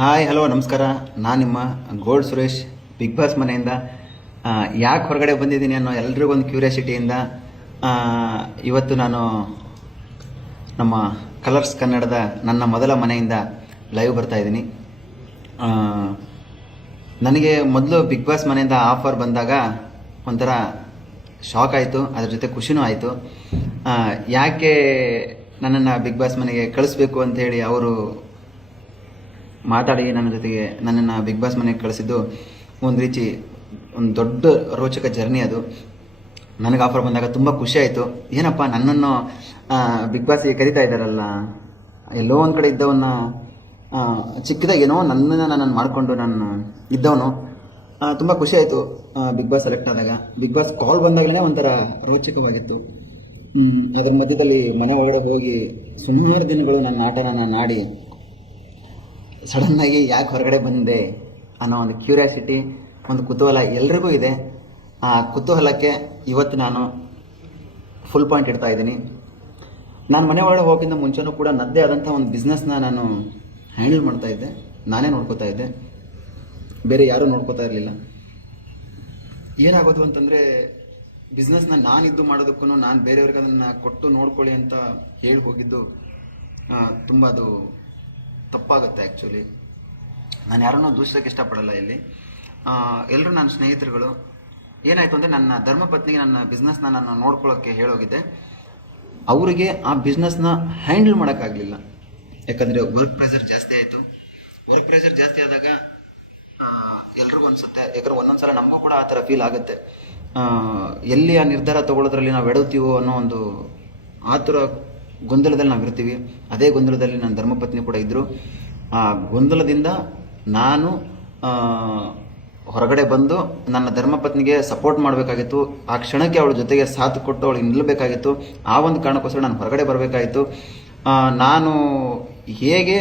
Hi hello ನಮಸ್ಕಾರ. ನಾನು ನಿಮ್ಮ ಗೋಲ್ಡ್ ಸುರೇಶ್, ಬಿಗ್ ಬಾಸ್ ಮನೆಯಿಂದ. ಯಾಕೆ ಹೊರಗಡೆ ಬಂದಿದ್ದೀನಿ ಅನ್ನೋ ಎಲ್ರಿಗೊಂದು ಕ್ಯೂರಿಯಾಸಿಟಿಯಿಂದ ಇವತ್ತು ನಾನು ನಮ್ಮ ಕಲರ್ಸ್ ಕನ್ನಡದ ನನ್ನ ಮೊದಲ ಮನೆಯಿಂದ ಲೈವ್ ಬರ್ತಾಯಿದ್ದೀನಿ. ನನಗೆ ಮೊದಲು ಬಿಗ್ ಬಾಸ್ ಮನೆಯಿಂದ ಆಫರ್ ಬಂದಾಗ ಒಂಥರ ಶಾಕ್ ಆಯಿತು, ಅದ್ರ ಜೊತೆ ಖುಷಿನೂ ಆಯಿತು. ಯಾಕೆ ನನ್ನನ್ನು ಬಿಗ್ ಬಾಸ್ ಮನೆಗೆ ಕಳಿಸ್ಬೇಕು ಅಂಥೇಳಿ ಅವರು ಮಾತಾಡಿ ನನ್ನ ಜೊತೆಗೆ ನನ್ನನ್ನು ಬಿಗ್ ಬಾಸ್ ಮನೆಗೆ ಕಳಿಸಿದ್ದು ಒಂದು ದೊಡ್ಡ ರೋಚಕ ಜರ್ನಿ. ಅದು ನನಗೆ ಆಫರ್ ಬಂದಾಗ ತುಂಬ ಖುಷಿ ಆಯಿತು. ಏನಪ್ಪ ನನ್ನನ್ನು ಬಿಗ್ ಬಾಸ್ಗೆ ಕರಿತಾ ಇದ್ದಾರಲ್ಲ, ಎಲ್ಲೋ ಒಂದು ಕಡೆ ಇದ್ದವನ್ನ ಚಿಕ್ಕದಾಗಿ ಏನೋ ನನ್ನನ್ನು ಮಾಡಿಕೊಂಡು ನಾನು ಇದ್ದವನು. ತುಂಬ ಖುಷಿ ಆಯಿತು ಬಿಗ್ ಬಾಸ್ ಸೆಲೆಕ್ಟ್ ಆದಾಗ. ಬಿಗ್ ಬಾಸ್ ಕಾಲ್ ಬಂದಾಗಲೇ ಒಂಥರ ರೋಚಕವಾಗಿತ್ತು. ಅದರ ಮಧ್ಯದಲ್ಲಿ ಮನೆ ಒಳಗಡೆ ಹೋಗಿ ಸುಮಾರು ದಿನಗಳು ನನ್ನ ಆಟನ ನಾನು ಆಡಿ ಸಡನ್ನಾಗಿ ಯಾಕೆ ಹೊರಗಡೆ ಬಂದೆ ಅನ್ನೋ ಒಂದು ಕ್ಯೂರಿಯಾಸಿಟಿ, ಒಂದು ಕುತೂಹಲ ಎಲ್ರಿಗೂ ಇದೆ. ಆ ಕುತೂಹಲಕ್ಕೆ ಇವತ್ತು ನಾನು ಫುಲ್ ಪಾಯಿಂಟ್ ಇಡ್ತಾ ಇದ್ದೀನಿ. ನಾನು ಮನೆ ಒಳಗಡೆ ಹೋಗೋಕ್ಕಿಂತ ಮುಂಚೆನೂ ಕೂಡ ನನ್ನದೇ ಆದಂಥ ಒಂದು ಬಿಸ್ನೆಸ್ನ ನಾನು ಹ್ಯಾಂಡಲ್ ಮಾಡ್ತಾಯಿದ್ದೆ. ನಾನೇ ನೋಡ್ಕೋತಾ ಇದ್ದೆ, ಬೇರೆ ಯಾರೂ ನೋಡ್ಕೋತಾ ಇರಲಿಲ್ಲ. ಏನಾಗೋದು ಅಂತಂದರೆ, ಬಿಸ್ನೆಸ್ನ ನಾನಿದ್ದು ಮಾಡೋದಕ್ಕೂ ನಾನು ಬೇರೆಯವ್ರಿಗೆ ಅದನ್ನು ಕೊಟ್ಟು ನೋಡ್ಕೊಳ್ಳಿ ಅಂತ ಹೇಳಿ ಹೋಗಿದ್ದು ತುಂಬ ಅದು ತಪ್ಪಾಗುತ್ತೆ. ಆ್ಯಕ್ಚುಲಿ ನಾನು ಯಾರನ್ನೂ ದೂಷಿಸೋಕ್ಕೆ ಇಷ್ಟಪಡಲ್ಲ. ಇಲ್ಲಿ ಎಲ್ಲರೂ ನನ್ನ ಸ್ನೇಹಿತರುಗಳು. ಏನಾಯಿತು ಅಂದರೆ, ನನ್ನ ಧರ್ಮಪತ್ನಿಗೆ ನನ್ನ ಬಿಸ್ನೆಸ್ನ ನಾನು ನೋಡ್ಕೊಳ್ಳೋಕ್ಕೆ ಹೇಳೋಗಿದ್ದೆ. ಅವರಿಗೆ ಆ ಬಿಸ್ನೆಸ್ನ ಹ್ಯಾಂಡಲ್ ಮಾಡೋಕ್ಕಾಗಲಿಲ್ಲ. ಯಾಕಂದರೆ ವರ್ಕ್ ಪ್ರೆಷರ್ ಜಾಸ್ತಿ ಆಯಿತು. ವರ್ಕ್ ಪ್ರೆಷರ್ ಜಾಸ್ತಿ ಆದಾಗ ಎಲ್ರಿಗೂ ಅನಿಸುತ್ತೆ, ಯಾಕಂದ್ರೆ ಒಂದೊಂದು ಸಲ ನಮಗೂ ಕೂಡ ಆ ಥರ ಫೀಲ್ ಆಗುತ್ತೆ. ಎಲ್ಲಿ ಆ ನಿರ್ಧಾರ ತೊಗೊಳೋದ್ರಲ್ಲಿ ನಾವು ಎಡುತ್ತೀವೋ ಅನ್ನೋ ಒಂದು ಆತುರ ಗೊಂದಲದಲ್ಲಿ ನಾವು ಇರ್ತೀವಿ. ಅದೇ ಗೊಂದಲದಲ್ಲಿ ನನ್ನ ಧರ್ಮಪತ್ನಿ ಕೂಡ ಇದ್ದರು. ಆ ಗೊಂದಲದಿಂದ ನಾನು ಹೊರಗಡೆ ಬಂದು ನನ್ನ ಧರ್ಮಪತ್ನಿಗೆ ಸಪೋರ್ಟ್ ಮಾಡಬೇಕಾಗಿತ್ತು. ಆ ಕ್ಷಣಕ್ಕೆ ಅವಳ ಜೊತೆಗೆ ಸಾಥ್ ಕೊಟ್ಟು ಅವಳಿಗೆ ನಿಲ್ಲಬೇಕಾಗಿತ್ತು. ಆ ಒಂದು ಕಾರಣಕ್ಕೋಸ್ಕರ ನಾನು ಹೊರಗಡೆ ಬರಬೇಕಾಯಿತು. ನಾನು ಹೇಗೆ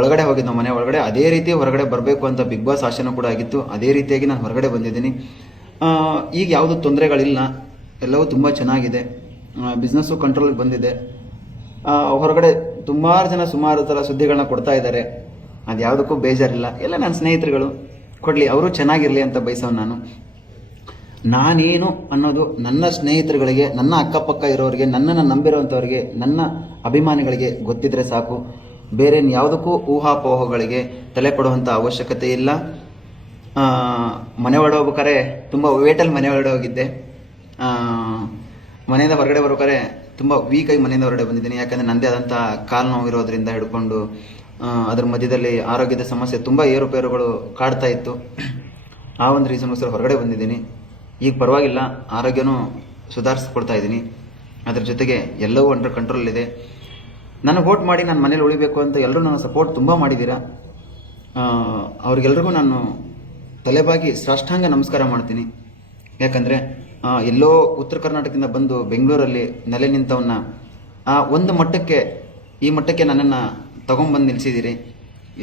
ಒಳಗಡೆ ಹೋಗಿದ್ದು ಮನೆ ಒಳಗಡೆ, ಅದೇ ರೀತಿ ಹೊರಗಡೆ ಬರಬೇಕು ಅಂತ ಬಿಗ್ ಬಾಸ್ ಆಶೆನೂ ಕೂಡ ಆಗಿತ್ತು. ಅದೇ ರೀತಿಯಾಗಿ ನಾನು ಹೊರಗಡೆ ಬಂದಿದ್ದೀನಿ. ಈಗ ಯಾವುದೂ ತೊಂದರೆಗಳಿಲ್ಲ, ಎಲ್ಲವೂ ತುಂಬ ಚೆನ್ನಾಗಿದೆ. ಬಿಸ್ನೆಸ್ಸು ಕಂಟ್ರೋಲಿಗೆ ಬಂದಿದೆ. ಹೊರಗಡೆ ಸುಮಾರು ಥರ ಸುದ್ದಿಗಳನ್ನ ಕೊಡ್ತಾ ಇದ್ದಾರೆ. ಅದು ಯಾವುದಕ್ಕೂ ಬೇಜಾರಿಲ್ಲ. ಎಲ್ಲ ನನ್ನ ಸ್ನೇಹಿತರುಗಳು ಕೊಡಲಿ, ಅವರು ಚೆನ್ನಾಗಿರಲಿ ಅಂತ ಬಯಸೋನು ನಾನು. ನಾನೇನು ಅನ್ನೋದು ನನ್ನ ಸ್ನೇಹಿತರುಗಳಿಗೆ, ನನ್ನ ಅಕ್ಕಪಕ್ಕ ಇರೋರಿಗೆ, ನನ್ನನ್ನು ನಂಬಿರೋವಂಥವ್ರಿಗೆ, ನನ್ನ ಅಭಿಮಾನಿಗಳಿಗೆ ಗೊತ್ತಿದ್ರೆ ಸಾಕು. ಬೇರೆ ಯಾವುದಕ್ಕೂ ಊಹಾಪೋಹಗಳಿಗೆ ತಲೆ ಕೊಡುವಂಥ ಅವಶ್ಯಕತೆ ಇಲ್ಲ. ಮನೆ ಒಳಗಡೆ ಹೋಗ್ಬೇಕಾರೆ ತುಂಬ ವೇಟಲ್ಲಿ ಮನೆ ಒಳಗಡೆ ಹೋಗಿದ್ದೆ. ಮನೆಯಿಂದ ಹೊರಗಡೆ ಬರ್ಬೇಕಾದ್ರೆ ತುಂಬ ವೀಕಾಗಿ ಮನೆಯಿಂದ ಹೊರಗಡೆ ಬಂದಿದ್ದೀನಿ. ಯಾಕಂದರೆ ನನ್ನದೇ ಆದಂಥ ಕಾಲು ನೋವು ಇರೋದ್ರಿಂದ ಹಿಡ್ಕೊಂಡು ಅದ್ರ ಮಧ್ಯದಲ್ಲಿ ಆರೋಗ್ಯದ ಸಮಸ್ಯೆ ತುಂಬ ಏರುಪೇರುಗಳು ಕಾಡ್ತಾ ಇತ್ತು. ಆ ಒಂದು ರೀಸನ್ಗೋಸ್ಕರ ಹೊರಗಡೆ ಬಂದಿದ್ದೀನಿ. ಈಗ ಪರವಾಗಿಲ್ಲ, ಆರೋಗ್ಯನೂ ಸುಧಾರಿಸ್ಕೊಡ್ತಾ ಇದ್ದೀನಿ. ಅದ್ರ ಜೊತೆಗೆ ಎಲ್ಲವೂ ಅಂಡರ್ ಕಂಟ್ರೋಲಿದೆ. ನನಗೆ ವೋಟ್ ಮಾಡಿ ನಾನು ಮನೇಲಿ ಉಳಿಬೇಕು ಅಂತ ಎಲ್ಲರೂ ನನ್ನ ಸಪೋರ್ಟ್ ತುಂಬ ಮಾಡಿದ್ದೀರಾ. ಅವ್ರಿಗೆಲ್ರಿಗೂ ನಾನು ತಲೆಬಾಗಿ ಸಾಷ್ಟಾಂಗ ನಮಸ್ಕಾರ ಮಾಡ್ತೀನಿ. ಯಾಕಂದರೆ ಎಲ್ಲೋ ಉತ್ತರ ಕರ್ನಾಟಕದಿಂದ ಬಂದು ಬೆಂಗಳೂರಲ್ಲಿ ನೆಲೆ ನಿಂತವನ್ನ ಒಂದು ಮಟ್ಟಕ್ಕೆ, ಈ ಮಟ್ಟಕ್ಕೆ ನನ್ನನ್ನು ತಗೊಂಬಂದು ನಿಲ್ಲಿಸಿದ್ದೀರಿ.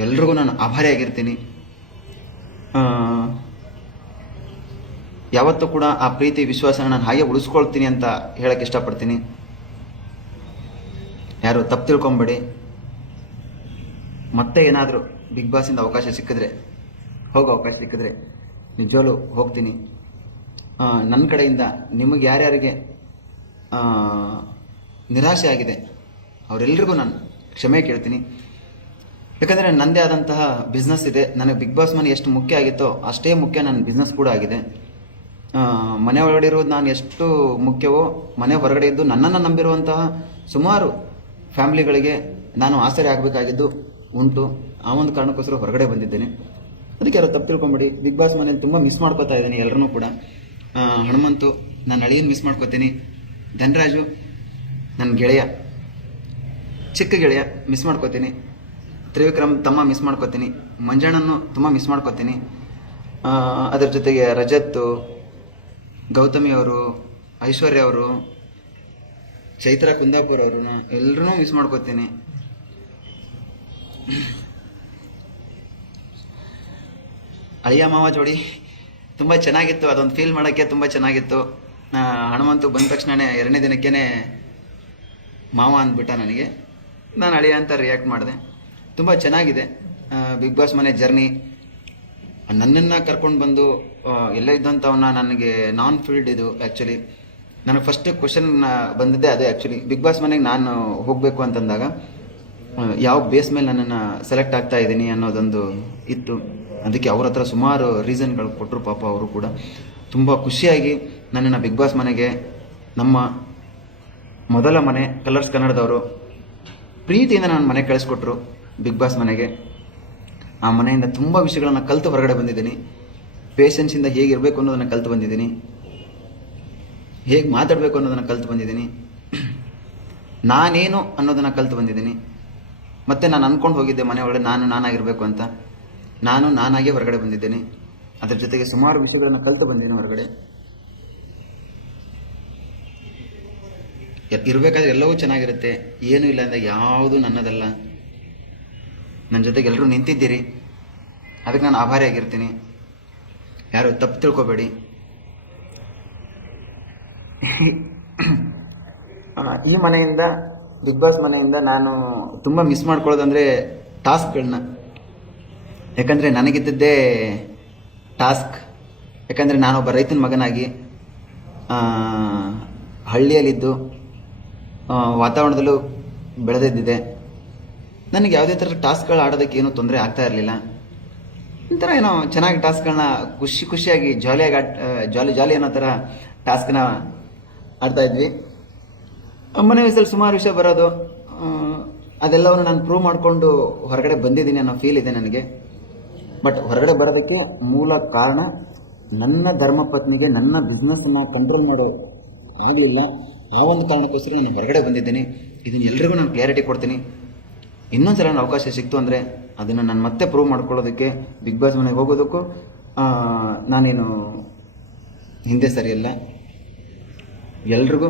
ಎಲ್ರಿಗೂ ನಾನು ಆಭಾರಿಯಾಗಿರ್ತೀನಿ. ಯಾವತ್ತೂ ಕೂಡ ಆ ಪ್ರೀತಿ ವಿಶ್ವಾಸನ ನಾನು ಹಾಗೆ ಉಳಿಸ್ಕೊಳ್ತೀನಿ ಅಂತ ಹೇಳಕ್ಕೆ ಇಷ್ಟಪಡ್ತೀನಿ. ಯಾರು ತಪ್ಪು ತಿಳ್ಕೊಂಬೇಡಿ. ಮತ್ತೆ ಏನಾದರೂ ಬಿಗ್ ಬಾಸಿಂದ ಅವಕಾಶ ಸಿಕ್ಕಿದ್ರೆ, ಅವಕಾಶ ಸಿಕ್ಕಿದ್ರೆ ನಿಜವಾಗ್ಲೂ ಹೋಗ್ತೀನಿ. ನನ್ನ ಕಡೆಯಿಂದ ನಿಮಗೆ ಯಾರ್ಯಾರಿಗೆ ನಿರಾಶೆ ಆಗಿದೆ ಅವರೆಲ್ಲರಿಗೂ ನಾನು ಕ್ಷಮೆ ಕೇಳ್ತೀನಿ. ಯಾಕಂದರೆ ನನ್ನದೇ ಆದಂತಹ ಬಿಸ್ನೆಸ್ ಇದೆ. ನನಗೆ ಬಿಗ್ ಬಾಸ್ ಮನೆ ಎಷ್ಟು ಮುಖ್ಯ ಆಗಿತ್ತೋ ಅಷ್ಟೇ ಮುಖ್ಯ ನನ್ನ ಬಿಸ್ನೆಸ್ ಕೂಡ ಆಗಿದೆ. ಮನೆ ಒಳಗಡೆ ಇರೋದು ನಾನು ಎಷ್ಟು ಮುಖ್ಯವೋ, ಮನೆ ಹೊರಗಡೆ ಇದ್ದು ನನ್ನನ್ನು ನಂಬಿರುವಂತಹ ಸುಮಾರು ಫ್ಯಾಮ್ಲಿಗಳಿಗೆ ನಾನು ಆಸರೆ ಆಗಬೇಕಾಗಿದ್ದು ಉಂಟು. ಆ ಒಂದು ಕಾರಣಕ್ಕೋಸ್ಕರ ಹೊರಗಡೆ ಬಂದಿದ್ದೇನೆ. ಅದಕ್ಕೆ ಯಾರು ತಪ್ಪು ತಿಳ್ಕೊಂಬಿಡಿ. ಬಿಗ್ ಬಾಸ್ ಮನೇಲಿ ತುಂಬ ಮಿಸ್ ಮಾಡ್ಕೋತಾ ಇದ್ದೀನಿ ಎಲ್ಲರೂ ಕೂಡ. ಹನುಮಂತು ನನ್ನ ಅಳಿಯನ್ ಮಿಸ್ ಮಾಡ್ಕೋತೀನಿ. ಧನರಾಜು ನನ್ನ ಗೆಳೆಯ, ಚಿಕ್ಕ ಗೆಳೆಯ ಮಿಸ್ ಮಾಡ್ಕೋತೀನಿ. ತ್ರಿವಿಕ್ರಮ್ ತಮ್ಮ ಮಿಸ್ ಮಾಡ್ಕೋತೀನಿ. ಮಂಜಣ್ಣನ್ನು ತುಂಬ ಮಿಸ್ ಮಾಡ್ಕೋತೀನಿ. ಅದರ ಜೊತೆಗೆ ರಜತ್ತು, ಗೌತಮಿ ಅವರು, ಐಶ್ವರ್ಯ ಅವರು, ಚೈತ್ರ ಕುಂದಾಪುರ ಅವ್ರನ್ನ ಎಲ್ಲರೂ ಮಿಸ್ ಮಾಡ್ಕೋತೀನಿ. ಅಳಿಯ ಮಾವ ಜೋಡಿ ತುಂಬ ಚೆನ್ನಾಗಿತ್ತು. ಅದೊಂದು ಫೀಲ್ ಮಾಡೋಕ್ಕೆ ತುಂಬ ಚೆನ್ನಾಗಿತ್ತು. ಹನುಮಂತು ಬಂದ ತಕ್ಷಣವೇ 2ನೇ ದಿನಕ್ಕೇ ಮಾವ ಅಂದ್ಬಿಟ್ಟ ನನಗೆ. ನಾನು ಅಳಿಯ ಅಂತ ರಿಯಾಕ್ಟ್ ಮಾಡಿದೆ. ತುಂಬ ಚೆನ್ನಾಗಿದೆ. ಬಿಗ್ ಬಾಸ್ ಮನೆ ಜರ್ನಿ, ನನ್ನನ್ನು ಕರ್ಕೊಂಡು ಬಂದು ಎಲ್ಲ ಇದ್ದಂಥವನ್ನ ನನಗೆ ನಾನ್ ಫೀಲ್ಡ್ ಇದು ಆ್ಯಕ್ಚುಲಿ. ನನಗೆ ಫಸ್ಟ್ ಕ್ವಶನ್ ಬಂದಿದ್ದೆ ಅದೇ ಆ್ಯಕ್ಚುಲಿ. ಬಿಗ್ ಬಾಸ್ ಮನೆಗೆ ನಾನು ಹೋಗಬೇಕು ಅಂತಂದಾಗ ಯಾವ ಬೇಸ್ ಮೇಲೆ ನನ್ನನ್ನು ಸೆಲೆಕ್ಟ್ ಆಗ್ತಾ ಇದ್ದೀನಿ ಅನ್ನೋದೊಂದು ಇತ್ತು. ಅದಕ್ಕೆ ಅವ್ರ ಹತ್ರ ಸುಮಾರು ರೀಸನ್ಗಳು ಕೊಟ್ಟರು. ಪಾಪ ಅವರು ಕೂಡ ತುಂಬ ಖುಷಿಯಾಗಿ ನನ್ನನ್ನು ಬಿಗ್ ಬಾಸ್ ಮನೆಗೆ, ನಮ್ಮ ಮೊದಲ ಮನೆ ಕಲರ್ಸ್ ಕನ್ನಡದವರು ಪ್ರೀತಿಯಿಂದ ನನ್ನ ಮನೆಗೆ ಕಳಿಸ್ಕೊಟ್ರು ಬಿಗ್ ಬಾಸ್ ಮನೆಗೆ. ಆ ಮನೆಯಿಂದ ತುಂಬ ವಿಷಯಗಳನ್ನು ಕಲಿತು ಹೊರಗಡೆ ಬಂದಿದ್ದೀನಿ. ಪೇಷನ್ಸಿಂದ ಹೇಗಿರಬೇಕು ಅನ್ನೋದನ್ನು ಕಲಿತು ಬಂದಿದ್ದೀನಿ, ಹೇಗೆ ಮಾತಾಡಬೇಕು ಅನ್ನೋದನ್ನು ಕಲಿತು ಬಂದಿದ್ದೀನಿ, ನಾನೇನು ಅನ್ನೋದನ್ನು ಕಲಿತು ಬಂದಿದ್ದೀನಿ. ಮತ್ತು ನಾನು ಅಂದ್ಕೊಂಡು ಹೋಗಿದ್ದೆ ಮನೆ ಒಳಗಡೆ ನಾನಾಗಿರಬೇಕು ಅಂತ, ನಾನಾಗೆ ಹೊರಗಡೆ ಬಂದಿದ್ದೇನೆ. ಅದ್ರ ಜೊತೆಗೆ ಸುಮಾರು ವಿಷಯಗಳನ್ನು ಕಲಿತು ಬಂದಿದ್ದೀನಿ ಹೊರಗಡೆ. ಇರಬೇಕಾದ್ರೆ ಎಲ್ಲವೂ ಚೆನ್ನಾಗಿರುತ್ತೆ, ಏನೂ ಇಲ್ಲ ಅಂದರೆ ಯಾವುದೂ ನನ್ನದಲ್ಲ. ನನ್ನ ಜೊತೆಗೆ ಎಲ್ಲರೂ ನಿಂತಿದ್ದೀರಿ, ಅದಕ್ಕೆ ನಾನು ಆಭಾರಿಯಾಗಿರ್ತೀನಿ. ಯಾರು ತಪ್ಪು ತಿಳ್ಕೊಬೇಡಿ. ಈ ಮನೆಯಿಂದ, ಬಿಗ್ ಬಾಸ್ ಮನೆಯಿಂದ ನಾನು ತುಂಬ ಮಿಸ್ ಮಾಡ್ಕೊಳ್ಳೋದಂದರೆ ಟಾಸ್ಕ್ಗಳನ್ನ. ಯಾಕಂದರೆ ನನಗಿದ್ದದ್ದೇ ಟಾಸ್ಕ್. ಯಾಕಂದರೆ ನಾನೊಬ್ಬ ರೈತನ ಮಗನಾಗಿ ಹಳ್ಳಿಯಲ್ಲಿದ್ದು ವಾತಾವರಣದಲ್ಲೂ ಬೆಳೆದಿದ್ದಿದೆ. ನನಗೆ ಯಾವುದೇ ಥರದ ಟಾಸ್ಕ್ಗಳು ಆಡೋದಕ್ಕೆ ಏನೂ ತೊಂದರೆ ಆಗ್ತಾ ಇರಲಿಲ್ಲ. ಒಂಥರ ಏನೋ ಚೆನ್ನಾಗಿ ಟಾಸ್ಕ್ಗಳನ್ನ ಖುಷಿಯಾಗಿ ಜಾಲಿ ಅನ್ನೋ ಥರ ಟಾಸ್ಕ್ನ ಆಡ್ತಾಯಿದ್ವಿ. ಮನೆ ವಯಸ್ಸಲ್ಲಿ ಸುಮಾರು ವಿಷಯ ಬರೋದು, ಅದೆಲ್ಲವನ್ನು ನಾನು ಪ್ರೂವ್ ಮಾಡಿಕೊಂಡು ಹೊರಗಡೆ ಬಂದಿದ್ದೀನಿ ಅನ್ನೋ ಫೀಲ್ ಇದೆ ನನಗೆ. ಬಟ್ ಹೊರಗಡೆ ಬರೋದಕ್ಕೆ ಮೂಲ ಕಾರಣ ನನ್ನ ಧರ್ಮಪತ್ನಿಗೆ ನನ್ನ ಬಿಸ್ನೆಸ್ಸನ್ನು ಕಂಟ್ರೋಲ್ ಮಾಡೋ ಆಗಲಿಲ್ಲ. ಆ ಒಂದು ಕಾರಣಕ್ಕೋಸ್ಕರ ನಾನು ಹೊರಗಡೆ ಬಂದಿದ್ದೀನಿ. ಇದನ್ನು ಎಲ್ರಿಗೂ ನಾನು ಕ್ಲಾರಿಟಿ ಕೊಡ್ತೀನಿ. ಇನ್ನೊಂದು ಸಲ ನನ್ನ ಅವಕಾಶ ಸಿಕ್ತು ಅಂದರೆ ಅದನ್ನು ನಾನು ಮತ್ತೆ ಪ್ರೂವ್ ಮಾಡ್ಕೊಳ್ಳೋದಕ್ಕೆ, ಬಿಗ್ ಬಾಸ್ ಮನೆಗೆ ಹೋಗೋದಕ್ಕೂ ನಾನೇನು ಹಿಂದೆ ಸರಿಯಲ್ಲ. ಎಲ್ರಿಗೂ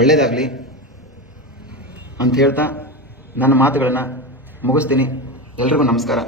ಒಳ್ಳೆಯದಾಗಲಿ ಅಂತ ಹೇಳ್ತಾ ನನ್ನ ಮಾತುಗಳನ್ನು ಮುಗಿಸ್ತೀನಿ. ಎಲ್ರಿಗೂ ನಮಸ್ಕಾರ.